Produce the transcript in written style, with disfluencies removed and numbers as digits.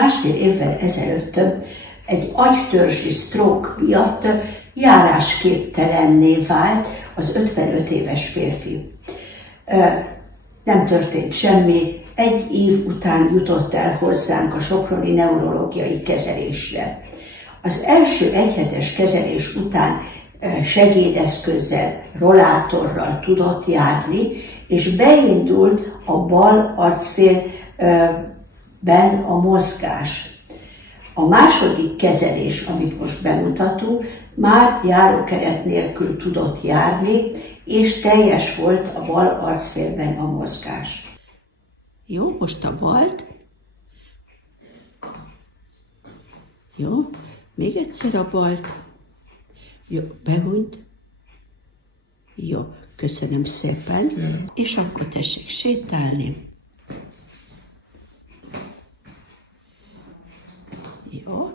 másfél évvel ezelőtt egy agytörzsi stroke miatt járásképtelenné vált az 55 éves férfi. Nem történt semmi, egy év után jutott el hozzánk a soproni neurológiai kezelésre. Az első egyhetes kezelés után segédeszközzel, rollátorral tudott járni, és beindult a bal arcfélben a mozgás. A második kezelés, amit most bemutatunk, már járókeret nélkül tudott járni, és teljes volt a bal arcfélben a mozgás. Jó, most a balt. Jó, még egyszer a balt. Jó, behunyt. Jó, köszönöm szépen. És akkor tessék sétálni. Jó.